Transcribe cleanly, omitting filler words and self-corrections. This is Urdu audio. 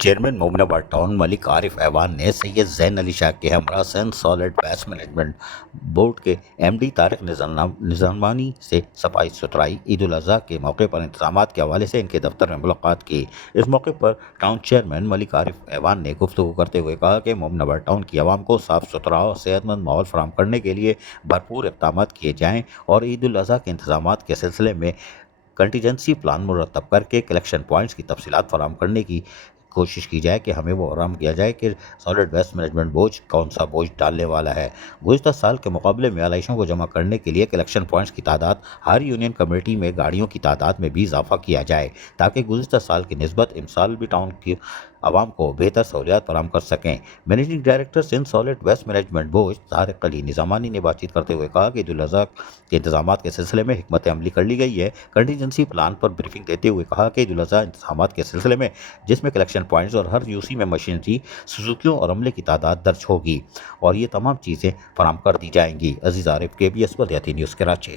چیئرمین ممنوع ٹاؤن ملک عارف ایوان نے سید زین علی شاہ کے ہمراہ سینٹ سالڈ ویسٹ مینجمنٹ بورڈ کے ایم ڈی طارق نظامانی سے صفائی ستھرائی عید الاضحیٰ کے موقع پر انتظامات کے حوالے سے ان کے دفتر میں ملاقات کی۔ اس موقع پر ٹاؤن چیئرمین ملک عارف ایوان نے گفتگو کرتے ہوئے کہا کہ ممنوع ٹاؤن کی عوام کو صاف ستھرا اور صحت مند ماحول فراہم کرنے کے لیے بھرپور اقدامات کیے جائیں اور عید الاضحیٰ کے انتظامات کے سلسلے میں کنٹیجنسی پلان مرتب کر کے کلیکشن پوائنٹس کی تفصیلات فراہم کرنے کی کوشش کی جائے کہ ہمیں وہ فراہم کیا جائے کہ سالڈ ویسٹ مینجمنٹ بوجھ کون سا بوجھ ڈالنے والا ہے۔ گزشتہ سال کے مقابلے میں علائشوں کو جمع کرنے کے لیے کلیکشن پوائنٹس کی تعداد، ہر یونین کمیٹی میں گاڑیوں کی تعداد میں بھی اضافہ کیا جائے تاکہ گزشتہ سال کی نسبت اس سال بھی ٹاؤن کی عوام کو بہتر سہولیات فراہم کر سکیں۔ Managing director Sindh solid waste management board Tariq Ali Nizamani نے بات چیت کرتے ہوئے کہا کہ عید الاضحیٰ کے انتظامات کے سلسلے میں حکمت عملی کر لی گئی ہے۔ کنٹیجنسی پلان پر بریفنگ دیتے ہوئے کہا کہ عید الاضحیٰ انتظامات کے سلسلے میں جس میں کلیکشن پوائنٹس اور ہر یوسی میں مشینری، سزوکیوں اور عملے کی تعداد درج ہوگی اور یہ تمام چیزیں فراہم کر دی جائیں گی۔ عزیز عارف، KBS بلدیاتی نیوز، کراچی۔